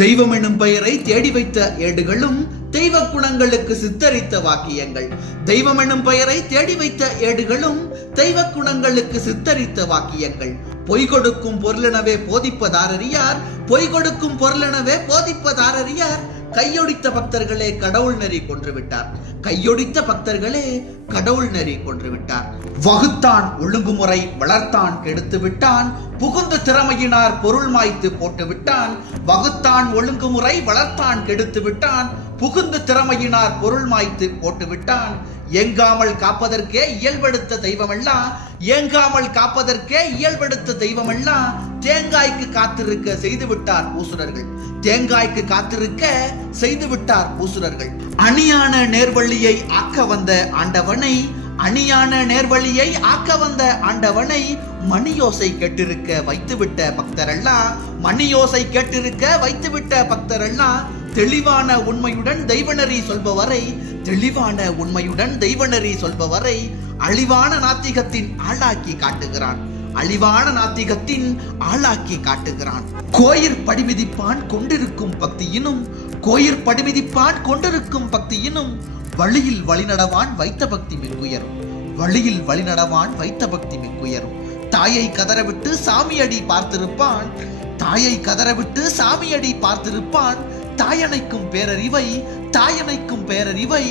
தெய்வம் எனும் பெயரை தேடி வைத்த ஏடுகளும் தெய்வ குணங்களுக்கு சித்தரித்த வாக்கியங்கள். தெய்வம் எனும் பெயரை தேடி வைத்த ஏடுகளும் தெய்வ குணங்களுக்கு சித்தரித்த வாக்கியங்கள். பொய் கொடுக்கும் பொருளெனவே போதிப்பதாரறியார் பொய் கொடுக்கும் பொருளெனவே போதிப்பதாரறியார் கையொடித்த பக்தர்களே கடவுள் நெறி கொன்று விட்டார் கையொடித்த பக்தர்களே கடவுள் நெறி கொன்று விட்டார் வகுத்தான் ஒழுங்குமுறை வளர்த்தான் கெடுத்து விட்டான் புகுந்த திறமையினார் பொருள் மாய்த்து போட்டு விட்டான் வகுத்தான் ஒழுங்குமுறை வளர்த்தான் கெடுத்து விட்டான் புகுந்த திறமையினார் பொருள் மாய்த்து போட்டு விட்டான் ஏங்காமல் காப்பதற்கே இயல்பெடுத்த தெய்வமெல்லாம் ஏங்காமல் காப்பதற்கே இயல்பெடுத்த தெய்வமெல்லாம் தேங்காய்க்கு காத்திருக்க செய்து விட்டார் பூசுரர்கள். தேங்காய்க்கு காத்திருக்க செய்து விட்டார் பூசுரர்கள். அணியான நேர்வழியை ஆக்க வந்த ஆண்டவனை அணியான நேர்வழியை ஆக்க வந்த ஆண்டவனை மணியோசை கேட்டிருக்க வைத்துவிட்ட பக்தரெல்லாம் மணியோசை கேட்டிருக்க வைத்துவிட்ட பக்தரெல்லாம் தெளிவான உண்மையுடன் தெய்வநெறி சொல்பவரை தெளிவான உண்மையுடன் தெய்வநெறி சொல்பவரை அழிவான நாத்திகத்தின் ஆளாக்கி காட்டுகிறான். அழிவான நாத்திகத்தின் ஆளாக்கி காட்டுகிறான். கோயிற் படிவிதிப்பான் கொண்டிருக்கும் பக்தியினும் கோயிற் படிவிதிப்பான் கொண்டிருக்கும் பக்தியினும் வழியில் வழிநடவான் வைத்த பக்தி மிகுயரும் வழியில் வழிநடவான் வைத்த பக்தி மிகுயரும் தாயை கதறவிட்டு சாமியடி பார்த்திருப்பான். தாயை கதறவிட்டு சாமியடி பார்த்திருப்பான். தாயனைக்கும் பேரறிவை தாயனைக்கும் பேரறிவை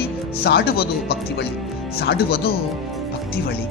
சாடுவதோ பக்தி வழி சாடுவதோ பக்தி வழி